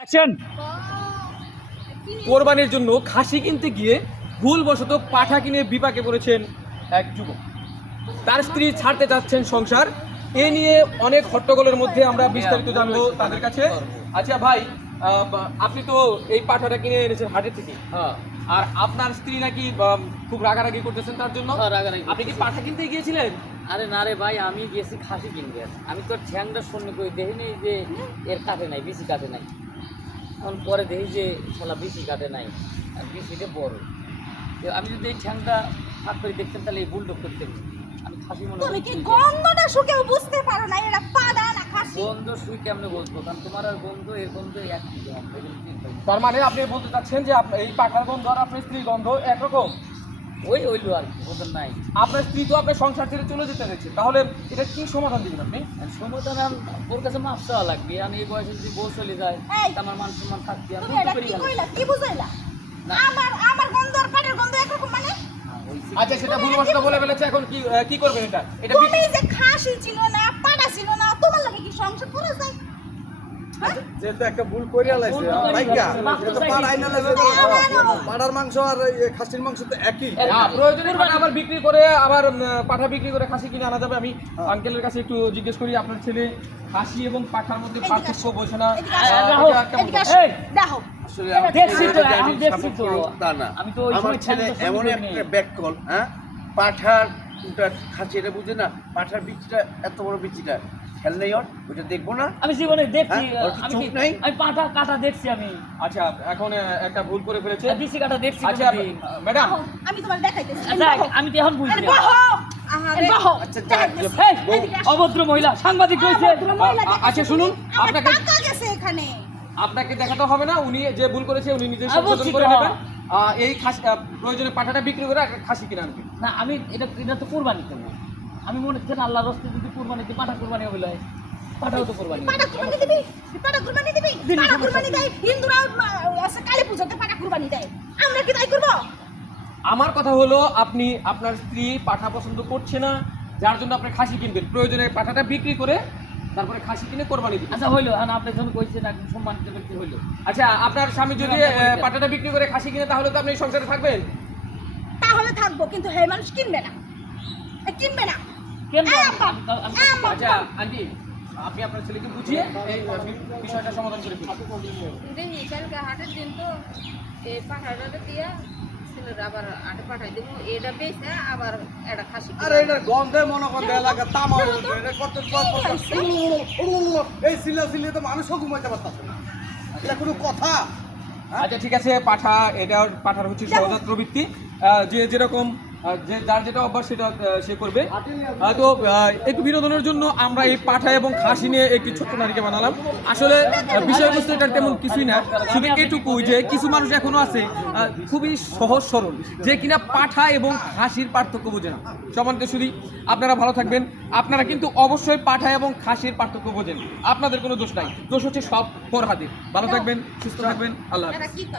Action. কোরবানির জন্য খাসি কিনতে গিয়ে ভুলবশত পাঠা কিনে বিপাকে পড়েছেন এক যুবক। তার স্ত্রী ছাড়তে যাচ্ছেন সংসার। এ নিয়ে অনেক হট্টগোলের মধ্যে আমরা বিস্তারিত জানবো তাদের কাছে। আচ্ছা ভাই, আপনি তো এই পাঠাটা কিনে এনেছেন হাটের থেকে, আর আপনার স্ত্রী নাকি খুব রাগারাগি করতেছেন তার জন্য। আপনি কি পাঠা কিনতে গিয়েছিলেন? আরে না রে ভাই, আমি গেছি খাসি কিনতে। আমি তো ঠ্যাংটা শূন্য করে দেখিনি যে এর কাটে নাই, বেশি কাটে নাই। এখন পরে দেখি যে শালা বেশি কাটে নাই, আর বেশিটা বড়। আমি যদি এই ঠ্যাংটা ফাঁক করে দেখতাম তাহলে এই বুলডগ করতেন। আমি খাসি মনে তুমি কি গন্ধটা শুকেও বুঝতে পারো না এরা পাদা না খাসি? গন্ধ শুই কেমনে বলবো, কারণ তোমার আর গন্ধ এর গন্ধ একই। তার মানে আপনি বলতে চাচ্ছেন যে এই পাঠার গন্ধ আর আপনার স্ত্রীর গন্ধ একরকম? ওই হইলো আর বন্ধ নাই। আপনার স্ত্রী তো আপনার সংসার ছেড়ে চলে যেতে চাইছে, তাহলে এটা কি সমাধান দিবেন আপনি? সমাধান ওর কাছে মাপ চাওয়া লাগবে। আমি এই বয়সে যদি বউ চলে যায় এই, আমার মান সম্মান থাকবে। আমি তুমি বলতে এটা পারি কি না। কইলা? কি বুঝাইলা? না। আমার গন্ধ আর পাটের গন্ধ একরকম মানে? আচ্ছা, সেটা ভুলবশত বলে ফেলেছে, এখন কি করবেন? এটা তুমি যে খাসি ছিল না, পাটা ছিল না, তোমার লাগে কি সংসার করে যায়? যেহেতু একটা ভুল করিয়া লাইছে ভাইকা, এটা তো পাড়াই না লাইছে। পাড়ার মাংস আর এই খাসির মাংস তো একই। প্রয়োজনে পাঠা আবার বিক্রি করে, আবার পাঠা বিক্রি করে খাসি কিনে আনা যাবে। আমি আঙ্কেলের কাছে একটু জিজ্ঞেস করি, আপনার ছেলে খাসি এবং পাঠার মধ্যে পার্থক্য বোঝে না? এদিকে আসো, দেখো। আসলে দেখছি তো, আমি আমি দেখছি তো। তা না, আমি তো ওই আমার সময় ছেলে ঠ্যাংটা শুনতে এমন পাইনি। একটা ব্যাককল, হ্যাঁ, পাঠার খাসি এটা বুঝে না, পাঠার বিচিটা এত বড় বিচিটা খেল নেই, ওটা দেখবো না। আমি জীবনে দেখছি, হ্যাঁ, ওর কি আমি চোখ কি- নাই? আমি পাটা কাটা দেখছি। আমি আচ্ছা, এখন একটা ভুল করে ফেলেছে। বিসি কাটা দেখছি। আচ্ছা কোনোদিন। ম্যাডাম, দেখো, আমি তোমার দেখাইতেছি। আচ্ছা, আমি তো এখন বুঝছি। আচ্ছা, দেখাইতেছি। এই, এদিকে আসো। অভদ্র মহিলা সাংবাদিক রয়েছে। আচ্ছা শুনুন, আমার আপনাকে টাকা গেছে এখানে। আপনাকে দেখাতে হবে না, উনি যে ভুল করেছে উনি নিজে বুঝছি সংশোধন করে তো। নেবেন। এই খাসি প্রয়োজনে পাঠাটা বিক্রি করে একটা খাসি কিনে আনবেন। না, আমি এটা তো কোরবানি করবো। আমি মনে হচ্ছে না আল্লাহর রাস্তায় যদি কোরবানিতে পাঠা কোরবানি হবে, পাঠাও তো কোরবানি। পাটা কুরবানি দিবি? পাটা কুরবানি দিবি? পাটা কুরবানি দেয় হিন্দুরা, আছে কালী পূজাতে পাটা কুরবানি দেয়। আমরা কি তাই করব? আমার কথা হলো, আপনি আপনার স্ত্রী পাঠা পছন্দ করছে না, যার জন্য আপনি খাসি কিনবেন। প্রয়োজনে পাঠাটা বিক্রি করে তারপরে খাসি কিনে কোরবানি দিবেন। আচ্ছা হইলো, আর আপনি যখন কইছেন একদম সম্মানিত ব্যক্তি হইলো। আচ্ছা, আপনার স্বামী যদি পাঠাটা বিক্রি করে খাসি কিনে, তাহলে তো আপনি এই সংসারে থাকবেন। তাহলে থাকবো, কিন্তু হে মানুষ কিনবে না। কিনবে না। কেন? এই আব্বা, এই আব্বা। আচ্ছা আন্টি, আপনি আপনার ছেলেকে বুঝিয়ে এই বিষয়টা সমাধান করে ফেলুন। দেখি কালকে হাটের দিন তো এই পাঠাটা দিয়া ছেলেরা আবার হাটে পাঠাই দেবো, এটা বেচে আবার একটা খাসি আরে এটা গন্ধে মনে করেন এলাকা তামা উঠবে, এটা কত এই সিলে তো মানুষও ঘুমাইতে পারতেছে না। এটা কোনো কথা? আচ্ছা ঠিক আছে, পাঠার হচ্ছে সহজাত প্রবৃত্তি। যে যেরকম যে যার যেটা অভ্যাস সেটা সে করবে। তো একটু বিনোদনের জন্য আমরা এই পাঠা এবং খাসি নিয়ে একটি ছোট্ট নারীকে বানালাম। আসলে বিষয়বস্তু এটা তেমন কিছুই না, শুধু এটুকু যে কিছু মানুষ এখনো আছে খুবই সহজ সরল, যে কিনা পাঠা এবং খাসির পার্থক্য বোঝে না। সমানতে শুধু আপনারা ভালো থাকবেন। আপনারা কিন্তু অবশ্যই পাঠা এবং খাসির পার্থক্য বোঝেন, আপনাদের কোনো দোষ নাই। দোষ হচ্ছে সব ফরহাদের। ভালো থাকবেন, সুস্থ থাকবেন, আল্লাহ হাফেজ। এরা কি কয়?